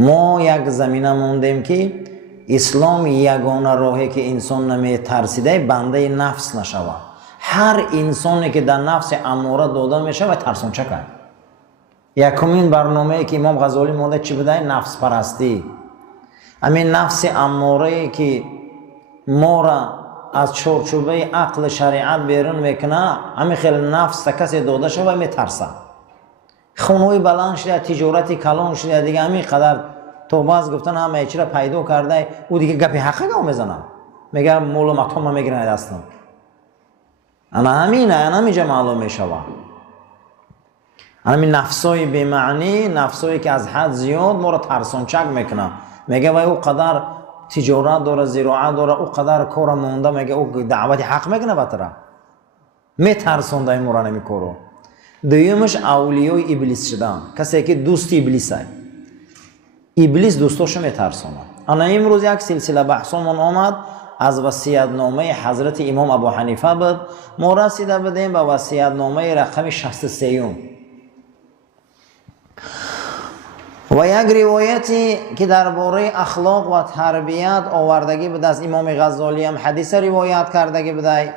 ما یک زمینه موندیم که اسلام یگانه راهی که انسان نمیترسیده بنده نفس نشود. هر انسانی که در نفس اماره داده میشه و ترسانچه کرد. یکمین برنامه که امام غزالی مونده چی بوده؟ نفس پرستی. همین نفس اماره که ما را از چارچوبه عقل شریعت بیرون میکنه، همین خیلی نفس تا کسی داده شد و میترسه. خونوی بلند شده، تجارتی کلان شده، دیگه همین قدر تو باز گفتن همه چی را پیدا کرده، او دیگه گپی حقه گو میزنه، میگه مول مطمئن میگیرن دستم. انا همینه، انا همیجا معلوم میشوه. همین نفسای بی‌معنی، نفسایی که از حد زیاد ما را ترسانچک میکنه. میگه وای او قدر تجارت داره، زراعت داره، او قدر کار مونده، میگه او دعوت حق میکنه بطره، میترسونده این مورا نمیکارو. دویمش اولیای ابلیس شدن، کسی که دوست ابلیس است. ابلیس دوستاشو میترسونه. انا امروز یک سلسله بحثمون آمد از وصیت نامه حضرت امام ابو حنیفه بود. ما رسیده بودیم به وصیت نامه رقم 63. و یک روایتی که درباره اخلاق و تربیت آوردگی بود از امام غزالی هم حدیث روایت کردگی بوده.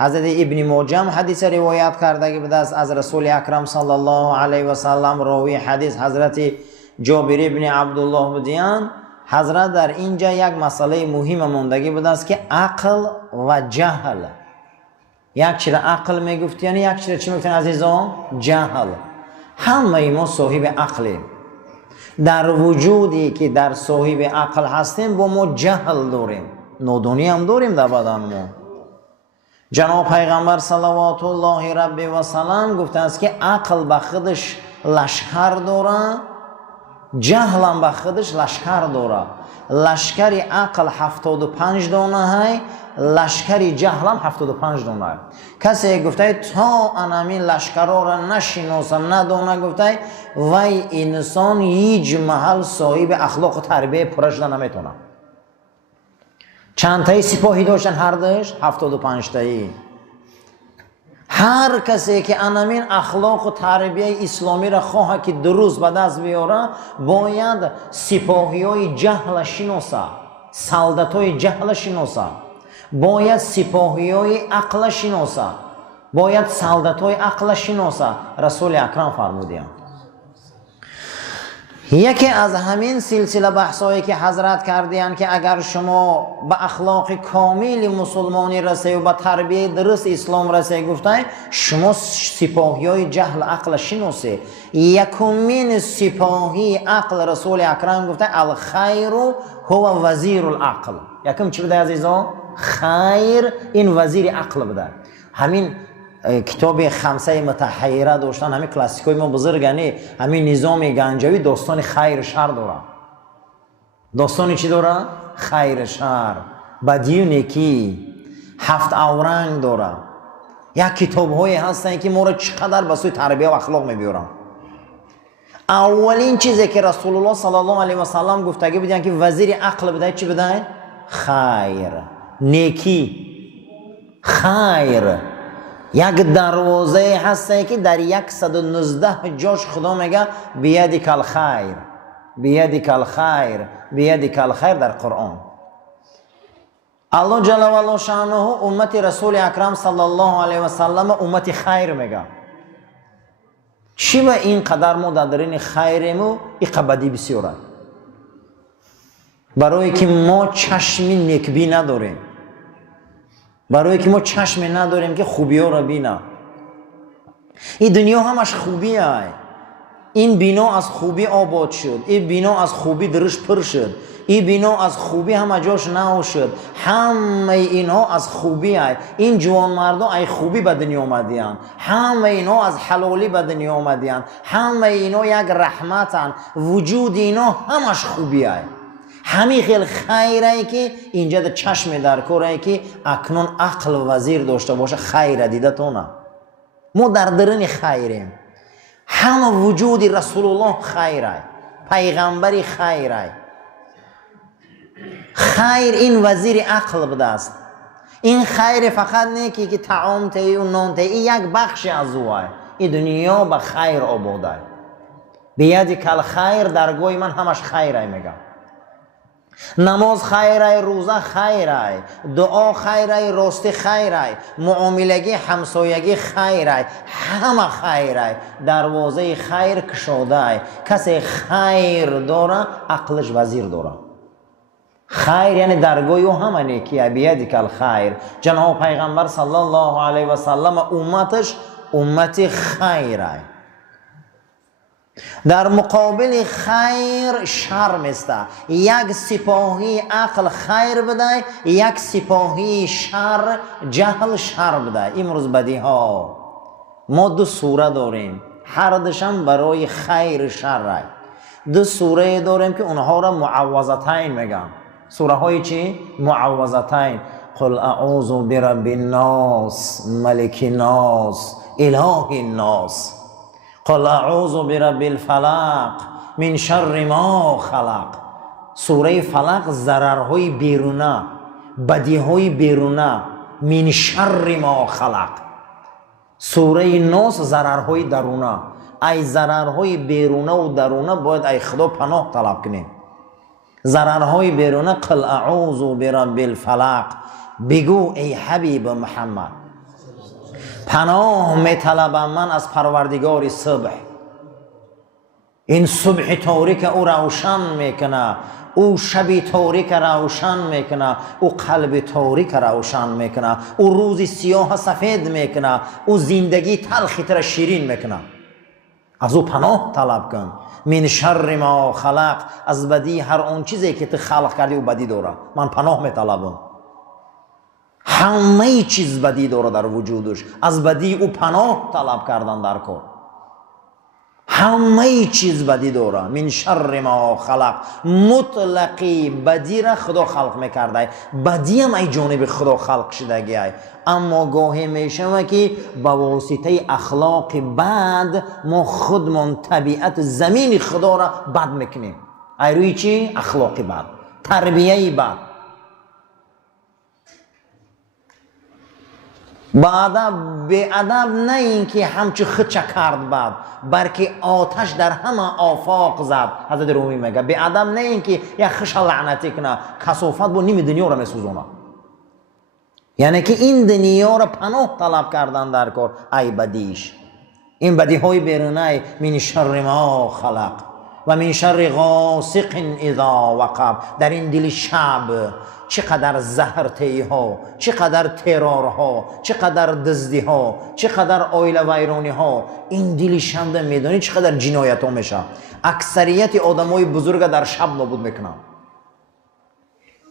حضرت ابن ماجه هم حدیث روایت کردگی بوده از رسول اکرم صلی الله علیه و سلم. راوی حدیث حضرت جابر ابن عبدالله بودیان. حضرت در اینجا یک مسئله مهم موندگی بوده است که عقل و جهل. یک چیز عقل میگفتین، یک چیز چی میگفتین عزیزان؟ جهل. همه ما صاحب عقلیم. در وجودی که در صاحب عقل هستیم با ما جهل داریم، نادانی هم داریم در بدن ما. جناب پیغمبر صلوات الله ربی و سلام گفته است که عقل به خودش لشکر داره، جهل هم به خودش لشکر داره. لشکر عقل 75 دانه های، لشکر جهل هم 75 دانه های. کسی گفته تا انمی لشکرها را نشناسم ندانه، گفته وای انسان هیچ محل صاحب اخلاق و تربیه پوره شده نمیتونه. چند تایی سپاهی داشتن هر دش؟ 75 تایی. هر کسی که انمین اخلاق و تربیه اسلامی را خواه که درست به دست بیاره، باید سپاهی های جهل شناسه، سلطت های جهل شناسه، باید سپاهی های عقل شناسه، باید سلطت های عقل شناسه. رسول اکرم فرمودند. یکی از همین سلسله بحثایی که حضرت کردیان که اگر شما به اخلاق کامل مسلمانی رسی و به تربیه درست اسلام رسی، گفتن شما سپاهی های جهل عقل شناسی. یکمین سپاهی عقل رسول اکرم گفته الخیر هو وزیر العقل. یکم چی بوده عزیزان؟ خیر این وزیر عقل بوده. همین کتاب خمسه متحیره داشتن، همین کلاسیکای ما بزرگانی، همین نظام گنجوی داستان خیر شر داره. داستانی چی داره؟ خیر شر، بدی و نیکی، 7 اورنگ داره. یک کتاب هایی هستن که ما را چقدر به سوی تربیه و اخلاق میبیارن. اولین چیزی که رسول الله صلی الله علیه و سلم گفتگی بودن که وزیر عقل بده چی بده؟ خیر، نیکی، خیر. یک دروازه هسته که در 119 جاش خدا میگه بیدک الخیر، بیدک الخیر، بیدک الخیر در قرآن. الله جل و علا شانه امت رسول اکرم صلی الله علیه و سلم امت خیر میگه. چی به این قدر ما درین خیرمو این قبدی بسیاره؟ برای که ما چشم نیکبی نداریم، برای که ما چشم نداریم که خوبی ها را بینه. این دنیا همش خوبی های. این بینا از خوبی آباد شد، این بینا از خوبی درش پر شد، این بینا از خوبی همه جاش نو شد. همه اینها از خوبی های. این جوان مردا ای خوبی به دنیا آمدیان، همه اینها از حلالی به دنیا آمدیان، همه اینها یک رحمتن. وجود اینا همش خوبی های. همین خیلی خیره که اینجا در چشم در کاره که اکنون عقل وزیر داشته باشه خیر دیده تو نه. ما در درون خیریم. همه وجود رسول الله خیره، پیغمبری خیره. خیر این وزیر عقل بوده است. این خیر فقط نیکی که طعام تهی و نان تهی یک بخش از اوه. این دنیا به خیر آباده. بیادی کل خیر در گوی من همش خیره میگم. نماز خیره، روزه خیره، دعا خیره، راستی خیره، معاملگی همسایگی خیره، همه خیره. دروازه خیر کشاده. کسی خیر داره عقلش وزیر داره. خیر یعنی درگوی او همه نیکیه. بیادی کل خیر. جناب پیغمبر صلی الله علیه و سلم امتش امتی خیره. در مقابل خیر شر میسته. یک سپاهی عقل خیر بده، یک سپاهی شر جهل شر بده. امروز بدی ها ما دو سوره داریم، هر دشم برای خیر شر. دو سوره داریم که اونها را معوذتین میگن. سوره های چی؟ معوذتین. قل اعوذ برب الناس ملک الناس اله الناس. قل اعوذ برب الفلق من شر ما خلق. سوره فلق ضررهای بیرونه، بدیهای بیرونه. من شر ما خلق. سوره ناس ضررهای درونه. ای ضررهای بیرونه و درونه باید ای خدا پناه طلب کنیم. ضررهای بیرونه قل اعوذ برب الفلق. بگو ای حبیب محمد پناه می طلبم من از پروردگار صبح. این صبح تاریک او روشن میکنه، او شب تاریک روشن میکنه، او قلب تاریک روشن میکنه، او روز سیاه سفید میکنه، او زندگی تلخی تر شیرین میکنه. از او پناه طلب کن. من شر ما خلق. از بدی هر اون چیزی که تو خلق کردی او بدی داره. من پناه میطلبم. همه چیز بدی داره در وجودش. از بدی او پناه طلب کردن در کار. همه چیز بدی داره. من شر ما خلق. مطلقی بدی را خدا خلق میکرده. بدی هم ای جانب خدا خلق شدگی ای. اما گاهی میشه که با واسطه اخلاق بد ما خودمون طبیعت زمین خدا را بد میکنیم. ای روی چی؟ اخلاق بد، تربیه بد. به ادب نه اینکه همچه خچه کرد بعد، بلکه آتش در همه آفاق زد. حضرت رومی میگه به ادب نه اینکه یک خش لعنتی کنه، کثافت با نیم دنیا را میسوزونه. یعنی که این دنیا را پناه طلب کردن در کار. ای بدیش، این بدی های بیرونه. من شر ما خلق و من شر غاسق اذا وقب. در این دل شب چقدر زهرتی ها، چقدر ترار ها، چقدر دزدی ها، چقدر آیل ویرانی ها. این دل شب میدونی چقدر جنایت ها میشه. اکثریت آدم های بزرگ در شب نابود میکنن.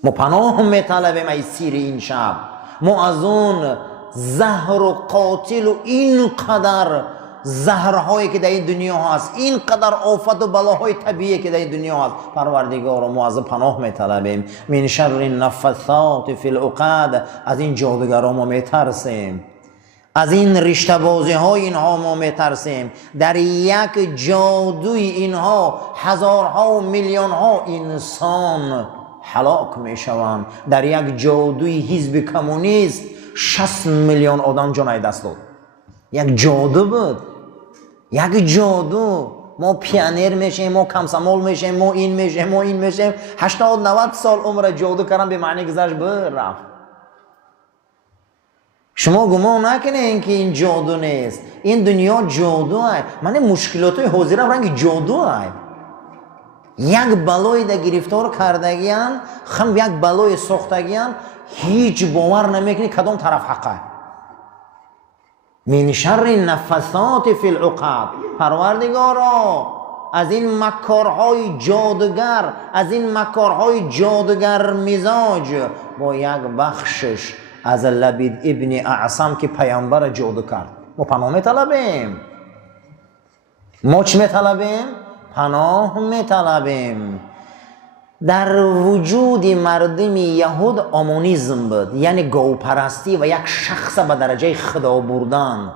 ما پناه میطلبیم ای سیر این شب. ما از اون زهر و قاتل و اینقدر زهرهایی که در این دنیا هست، اینقدر آفت و بلاهای طبیعی که در این دنیا هست، پروردگار ما از پناه میطلبیم. من شر النفثات فی العقد. از این جادوگرا ما میترسیم. از این رشته بازی های اینها ما میترسیم. در یک جادوی اینها هزارها و میلیون ها انسان هلاک میشوند. در یک جادوی حزب کمونیست 60 میلیون آدم جان دست داد. یک جادو بود، یک جادو. ما پیانیر میشیم، ما کمسمول میشیم، ما این میشیم، ما این میشیم. 80-90 سال عمر جادو کردن به معنی گذشت رفت. شما گمان نکنین که این جادو نیست. این دنیا جادو است. من مشکلات حاضر رنگ جادو است. یک بلای در گرفتار کردگیان، هم یک بلای ساختگیان، هیچ باور نمیکنی کدام طرف حقه. من شر النفثات فی العقد. پروردگارا از این مکارهای جادوگر، از این مکارهای جادوگر مزاج با یک بخشش از لبید ابن اعصم که پیامبر جادو کرد ما پناه میطلبیم. ما چی میطلبیم؟ پناه میطلبیم. در وجود مردم یهود آمونیزم بود، یعنی گوپرستی و یک شخص به درجه خدا بردن.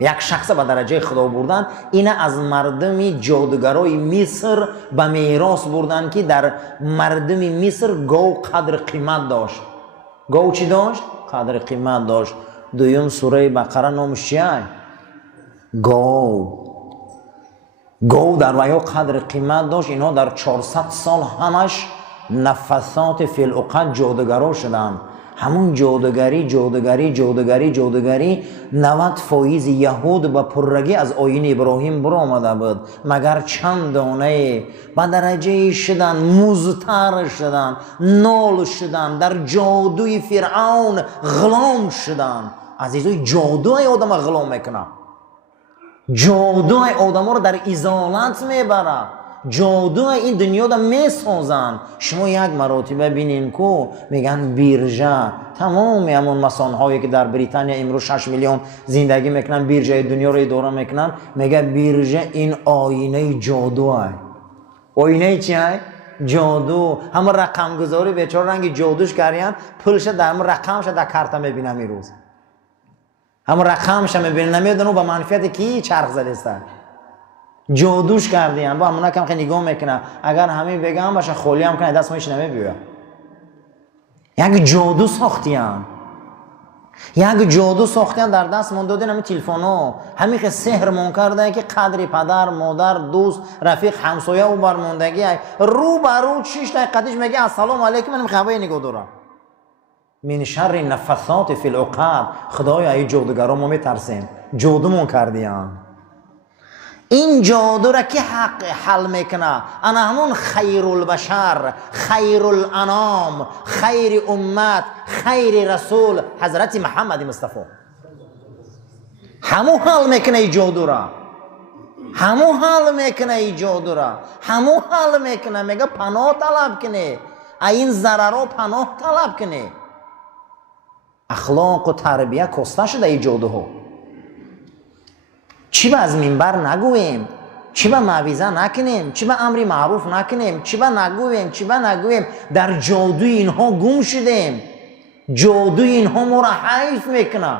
یک شخص به درجه خدا بردن. این از مردم جادوگرای مصر به میراث بردن که در مردم مصر گو قدر قیمت داشت. گو چی داشت؟ قدر قیمت داشت. دویم سوره بقره نامش چیه؟ گو. گو در ویا قدر قیمت داشت. اینها در 400 سال همش نفثات فی العقد جادوگرا شدن. همون جادوگری 90% یهود با پررگی از آیین ابراهیم برو آمده بود، مگر چند دانه با درجه شدن، مزتر شدن، نال شدن، در جادوی فرعون غلام شدن. عزیزای جادوی آدم غلام میکنه، جادوی آدم رو در ازالت میبره، جادو این دنیا رو میسازن. شما یک مراتبه ببینین که میگن بیرژه، تمام همون مسانهایی که در بریتانیا امروز 6 میلیون زندگی میکنن، بیرژه دنیا رو اداره میکنن، میگه بیرژه این آینه جادوه. آینه چیه؟ جادو. همون رقم گذاری بیچاره رنگ جادوش کردن، پولش در همون رقمش در کارت میبینم میروز، همون رقمش میبینم نمیدونم با منفیت کی چرخ زده است، جادوش کردین. با همونا کم خیلی نگاه میکنه، اگر همین بگم باشه خولی هم کنه دست مایش نمیبیوه. یک جادو ساختیان، یک جادو ساختیان در دست من دادن. همین تلفن‌ها همین که سحر مون کرده که قدری پدر مادر دوست رفیق همسایه و برموندگی رو بر رو 6 دقیقه قدش میگه السلام علیکم من خبری نگاه دارم. من شر نفثات فی العقد. خدایا ای جادوگرا ما میترسیم، جادومون کردیان. این جادو را که حق حل میکنه؟ انا همون خیر البشر، خیر الانام، خیر امت، خیر رسول حضرت محمد مصطفی همو حل میکنه این جادو را، همو حل میکنه این جادو را، همو حل میکنه. میگه پناه طلب کنه، این ضررها پناه طلب کنه. اخلاق و تربیه کسته شده این جادوها. چی به از منبر نگویم، چی به موعظه نکنیم، چی به امر معروف نکنیم، چی به نگویم. در جادوی اینها گم شدیم، جادوی اینها ما را حیف میکنه.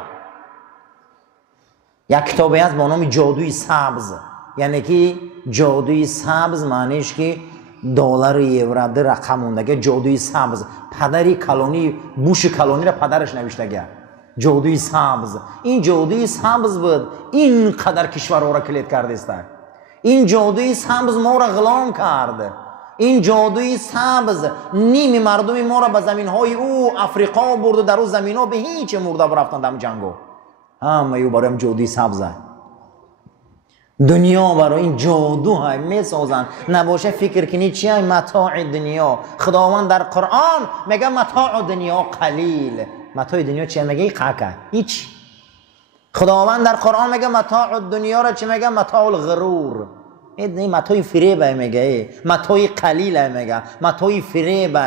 یک کتابی هست با نام جادوی سبز، یعنی که جادوی سبز معنیش که دلار یورو در رقم موندگی. جادوی سبز پدری کلونی، بوش کلونی را پدرش نوشته. جادوی سبز، این جادوی سبز بود این قدر کشورها را کلید کرده است. این جادوی سبز ما را غلام کرد. این جادوی سبز نیم مردم ما را به زمین های او افریقا برد و در اون زمین ها به هیچ مرده برفتند در جنگو. همه یو برای جادوی سبز هست. دنیا برای این جادو های میسازن. نباشه فکر کنی چی های متاع دنیا. خداوند در قرآن میگه متاع دنیا قلیل. متاع دنیا چی میگه؟ قاقه هیچ. خداوند در قرآن میگه متاع دنیا را چی میگه؟ متاع الغرور. این متاع فریب میگه، متاع قلیل میگه، متاع فریب.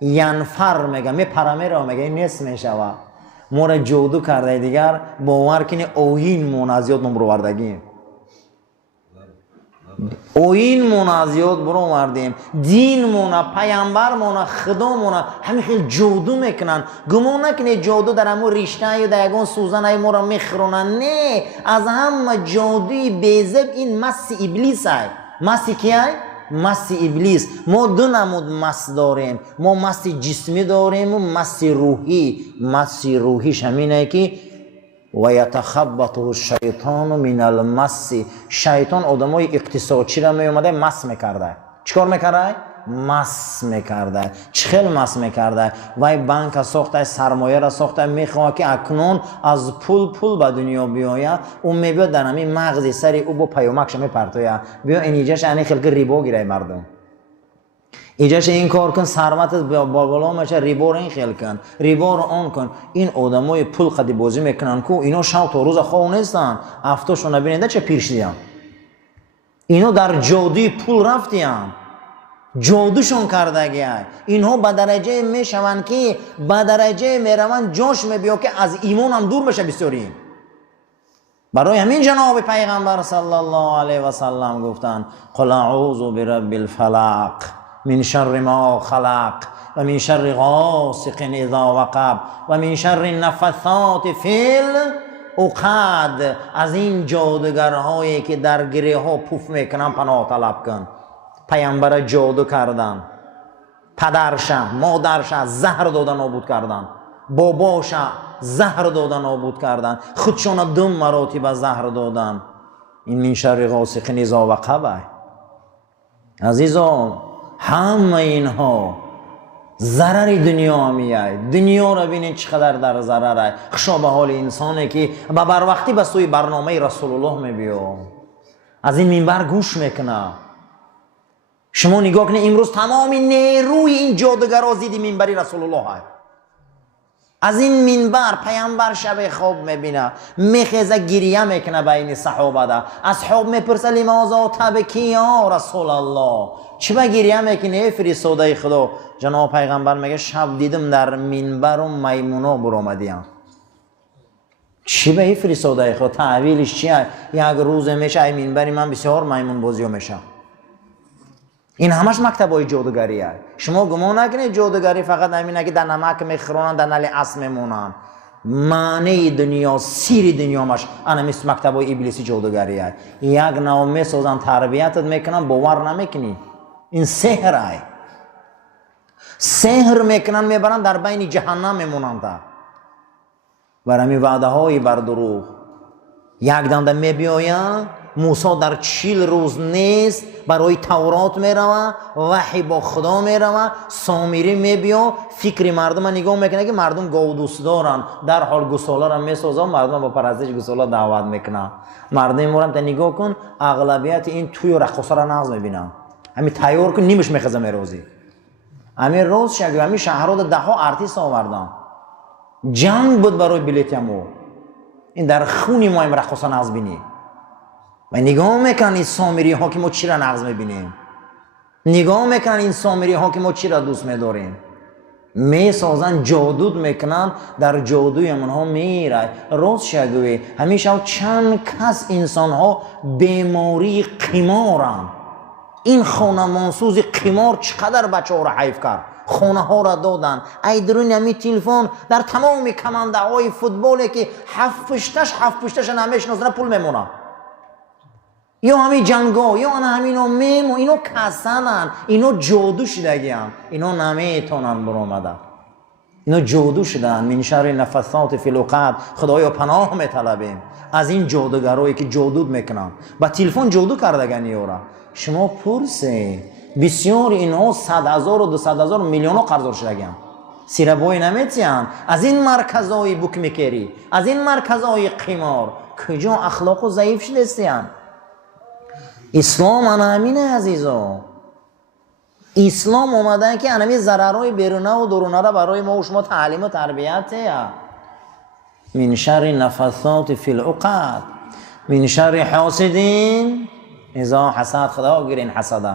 ینفر میگه میپرمه را میگه نیست میشوه. ما را جادو کرده دیگر باور کنی اوهین منازیات نمروردگی، اوین منازیات برو مردیم. دین مونا، پیامبر مونا، خدا مونا همین خیلی جادو میکنن. گمان نکنی جادو در همون ریشته یا در یگان سوزن های ما را میخرونن. نه، از هم جادوی بیزب این مس ابلیس های. مسی کی های؟ مس ابلیس. ما دو نمود مس داریم، ما مس جسمی داریم و مس روحی. مس روحیش همینه که و یتخبطه الشیطان من المس. شیطان آدمای اقتصادچی را می اومده مس میکرده. چیکار میکرده؟ مس میکرده. چخیل مس میکرده؟ وای بانک ساخته، سرمایه را ساخته، میخواد که اکنون از پول به دنیا بیاید. اون میبیاد در همین مغز سری او با پیامکش میپرتوید. بیا اینجاش یعنی خلق ریبا گیره مردم. اینجاش این کار کن، ثروت بالا میشه، ریبا رو این خیل کن، ریبا رو آن کن. این آدمای پول قدی بازی میکنن کو اینا شب تا روز خواب نیستن. هفتهشون نبینید چه پیرشیان. اینا در جادوی پول رفتیان، جادوشون کرده گیای. اینها به درجه میشون که به درجه میروند جاش میبیا که از ایمان هم دور بشه بسیاری. برای همین جناب پیغمبر صلی الله علیه و سلم گفتن قل اعوذ برب الفلق من شر ما خلق و من شر غاسق اذا وقب و من شر النفثات فی العقد. از این جادوگرهایی که در گره ها پوف میکنن پناه طلب کن. پیامبر جادو کردن، پدرش مادرش زهر دادن نابود کردن، باباش زهر دادن نابود کردن، خودشون 2 مراتب زهر دادن. این من شر غاسق اذا وقب. عزیزان همه اینها ضرر دنیا میاد. دنیا رو ببینید چقدر در ضرره. خشا به حال انسانی که بر وقتی به سوی برنامه رسول الله میبیاد، از این منبر گوش میکنه. شما نگاه کنید امروز تمام نیروی این جادوگرا زید منبری رسول الله هست. از این منبر پیامبر شب خواب میبینه، میخیزه گریه میکنه بین صحابه ده. اصحاب میپرسه لماذا تبکی یا رسول الله، چی به گریه میکنی فرستاده خدا؟ جناب پیغمبر میگه شب دیدم در منبر و میمونا برآمدیم. چی به فرستاده خدا؟ تعویلش چیه؟ یک روز میشه ای منبری من بسیار میمون بازی میشه. این همش مکتبای جادوگریه. شما گمان نکنید جادوگری فقط همینه که در نمک میخورن در نل اسب میمونن. معنی دنیا، سیر دنیا مش انا مثل مکتبای ابلیسی جادوگریه. یک نوع میسازن تربیتت میکنن باور نمیکنی. این سحره. سحر میکنن میبرن در بین جهنم میمونن تا. برای وعده های بر دروغ. یک دم میبیاین موسی در 40 روز نیست برای تورات میروه، وحی با خدا میروه، سامری میبیا فکر مردم نگاه میکنه که مردم گاو دوست دارن، در حال گوساله را میسازه، مردم با پرستش گوساله دعوت میکنه. مردم مورم تا نگاه کن اغلبیت این توی رقصا را نغز میبینن. همین تیار کن نیمش میخزه میروزی. همین روز شگو همین شهرها ده ها ارتیست آوردن. جنگ بود برای بلیتمو. این در خونی ما این رقصا نغز بینی. و نگاه میکنن این سامری ها که ما چی را نغز میبینیم. نگاه میکنن این سامری ها که ما چی را دوست میداریم. میسازن جادو میکنن، در جادوی منها میره. روز شگوی همیشه چند کس انسان ها بیماری قمارن. این خانه منسوز قمار چقدر بچه ها را حیف کرد. خانه ها را دادن. ای درون همی تلفن در تمام کمانده های فوتبالی که هفت پشتش نمیشناسن پول میمونه. یا همین جنگا یا همین میم و اینو کسنن، اینو جادو شدگیان، اینو نمیتونن برآمدن. اینو جادو شدن. من شر نفثات فی العقد. خدایا پناه میطلبیم از این جادوگرایی که جادو میکنن. با تلفن جادو کردگن یورا. شما پرسه بسیار اینها 100,000 و 200,000 میلیون قرض شدگیان. سیره بوی نمیتیان از این مرکزای بوک میکری، از این مرکزای قمار کجا اخلاق و ضعیف شدستیان. اسلام انا همینه عزیزا. اسلام اومده که انمی ضررهای بیرونه و درونه را برای ما و شما تعلیم و تربیته. من شر نفثات فی العقد من شر حاسدین اذا حسد. خدا گیرین حسده.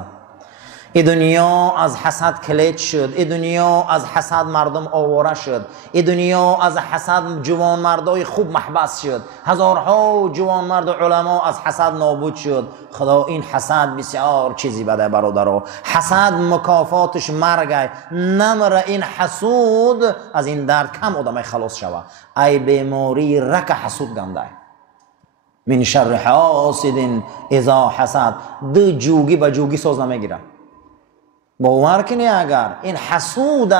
این دنیا از حسد کلید شد. این دنیا از حسد مردم آواره شد. این دنیا از حسد جوان مردای خوب محبس شد. هزارها جوان مرد علما از حسد نابود شد. خدا این حسد بسیار چیزی بده برادرها. حسد مکافاتش مرگه. نمره این حسود از این درد کم آدم خلاص شوه. ای بیماری رک حسود گنده. من شر حاسد اذا حسد. دو جوگی با جوگی ساز نمیگیره. باور کنی اگر این حسوده،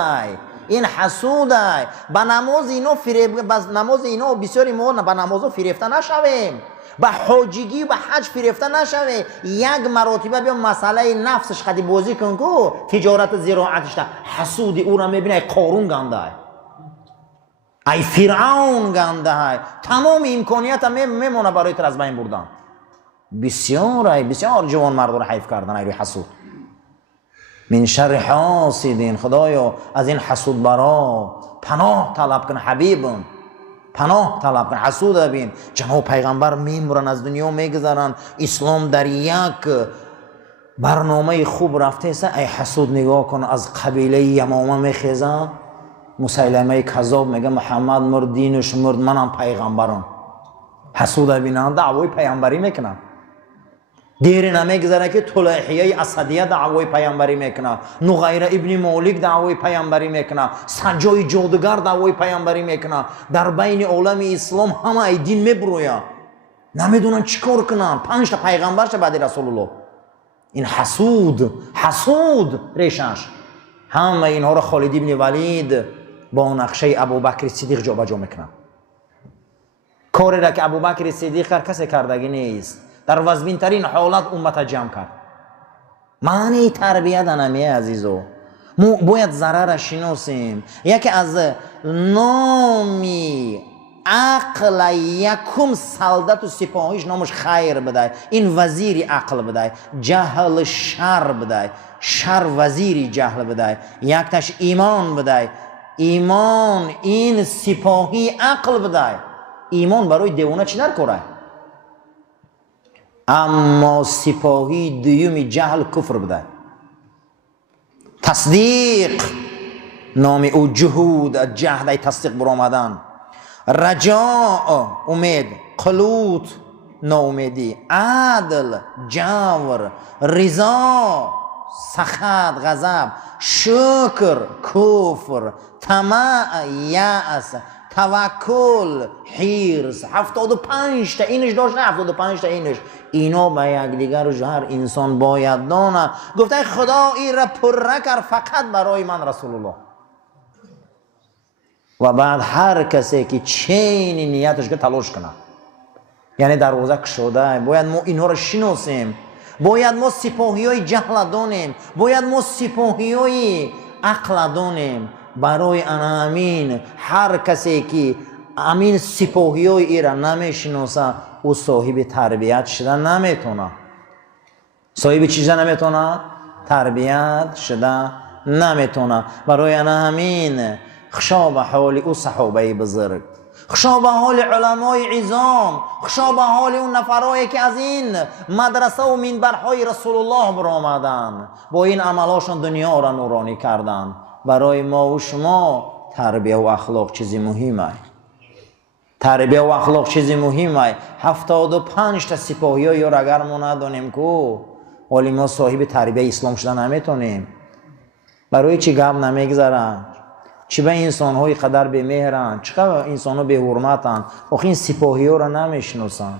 این حسوده. با نماز اینو فریب، با نماز اینو بسیاری ما با نمازو فریفته نشویم، با حاجگی با حج فریفته نشویم. یک مرتبه بیا مسئله نفسش خدی بازی کن که تجارت زراعتش ده. حسودی او را میبینه قارون گنده ای فرعون گنده. تمام امکانیت میمونه برای تر از بین بردن. بسیار جوان مرد رو حیف کردن ای روی حسود. من شر حاسدین. خدایا از این حسود برا پناه طلب کن حبیبم، پناه طلب کن. حسود بین جناب پیغمبر میمرن از دنیا میگذارن. اسلام در یک برنامه خوب رفته است. ای حسود نگاه کن از قبیله یمامه میخیزن. مسیلمه کذاب میگه محمد مرد دینش مرد منم پیغمبرم. حسود بینن دعوای پیغمبری میکنن. دیری نمیگذاره که طلحیه اسدیه دعوای پیامبری میکنه، نغیر ابن مالک دعوای پیامبری میکنه، سجای جادوگر دعوای پیامبری میکنه. در بین عالم اسلام همه ای دین میبرویه، نمیدونن چیکار کنن. 5 تا پیغمبر شه بعد رسول الله. این حسود ریشش. همه اینها را خالد ابن ولید با نقشه ابوبکر صدیق جابجا میکنه. کاری را که ابوبکر صدیق کسی کردگی نیست. در وزبین ترین حالت امت جمع کرد. معنی تربیت نمیه عزیزو. ما باید ضرر شناسیم. یکی از نامی عقل یکم سلطت و سپاهیش نامش خیر بدای، این وزیری عقل بدای، جهل شر بدای، شر وزیری جهل بدای، یک تاش ایمان بدای، ایمان این سپاهی عقل بدای. ایمان برای دیوانه چی نکنه، اما سپاهی دیومی جهل کفر بدای. تصدیق نام او جهود، جهد تصدیق برآمدن، رجاء امید، قنوط ناامیدی، عدل جور، رضا سخط غضب، شکر کفر، طمع یأس، توکل حرص. 75 تا اینش داشت، نه 75 تا اینش. اینا به یکدیگر هر انسان باید داند. گفته خدا این را پر کرد فقط برای من رسول الله. و بعد هر کسی که چین نیتش که تلاش کنه، یعنی دروازه شده، باید ما اینها را شناسیم. باید ما سپاهی های جهل دانیم، باید ما سپاهی های عقل دانیم. برای امین هر کسی که امین سپاهی های ای را نمیشناسه، او صاحب تربیت شده نمیتونه. صاحب چی شده نمیتونه؟ تربیت شده نمیتونه. برای امین خشا به حال او صحابه بزرگ، خشا به حال علمای عظام، خشا به حال اون نفرایی که از این مدرسه و منبرهای رسول الله برآمدن، با این عملاشون دنیا را نورانی کردن. برای ما و شما تربیه و اخلاق چیزی مهمه. تربیه و اخلاق چیزی مهمه. 75 تا سپاهی ها یا اگر ما ندانیم که ولی ما صاحب تربیه اسلام شدن نمیتونیم. برای چی گپ نمیگذارن؟ چی به انسان های قدر به مهرن؟ چقدر انسان ها به حرمتن؟ آخه این سپاهی ها را نمیشناسن.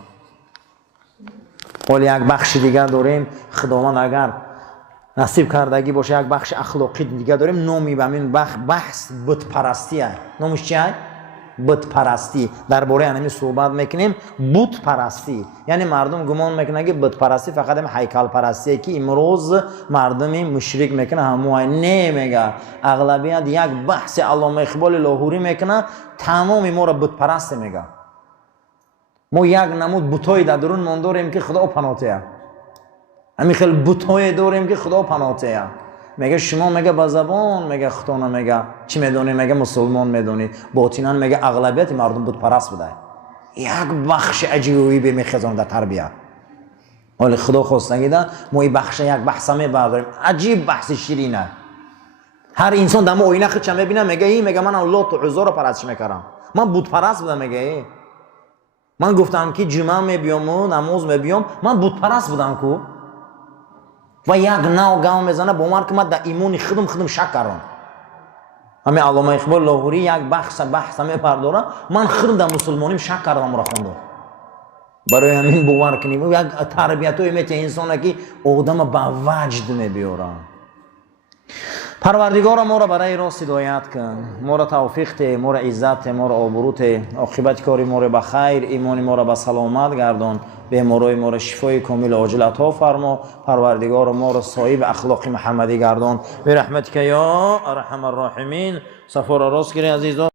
ولی یک بخش دیگر داریم، خداوند اگر نصیب کردگی باشه یک بخش اخلاقی دیگه داریم، نامی به این بحث بت پرستیه. نامش چیه؟ بت پرستی. درباره همین صحبت میکنیم. بت پرستی یعنی مردم گمان میکنن که بت پرستی فقط هم هیکل پرستیه که امروز مردم مشرک میکنه. همون نمیگه. اغلبیت یک بحث علامه اقبال لاهوری میکنه، تمام ما را بت پرست میگه. ما یک نمود بتای در درون من داریم که خدا پناهته. همین خیلی بتای داریم که خدا پناهته. میگه شما میگه با زبان میگه خدا نمیگه چی میدونی، میگه مسلمان میدونی، باطنا میگه اغلبیت مردم بت پرست بوده. یک بخش عجیبی به میخزان در تربیت. ولی خدا خواستگیده ما این بخش یک بحث میبرداریم. عجیب بحث شیرینه. هر انسان دم آینه خودش میبینه میگه ای میگه من الله تو عزا رو پرستش میکردم، من بت پرست بودم. میگه ای من گفتم که جمعه میبیام و نماز میبیام، من بت پرست بودم کو. و یک نو گام میزنه با من که من در ایمانی خودم شک کردم. همین علامه اقبال لاهوری یک بحث میپرداره، من خودم در مسلمانیم شک کردم را خوندم. برای همین باور کنیم یک تربیتوی میته انسانه که آدم به وجد میبیاره. پروردگار ما را برای راست هدایت کن، ما را توفیق ده، ما را عزت ده، ما را آبرو ده، عاقبت کاری ما را به خیر، ایمان ما را به سلامت گردان، بیمارای ما را شفای کامل عاجل عطا فرما. پروردگار ما را صاحب اخلاق محمدی گردان، به رحمتک یا ارحم الراحمین. صفا را راست گیری عزیزان.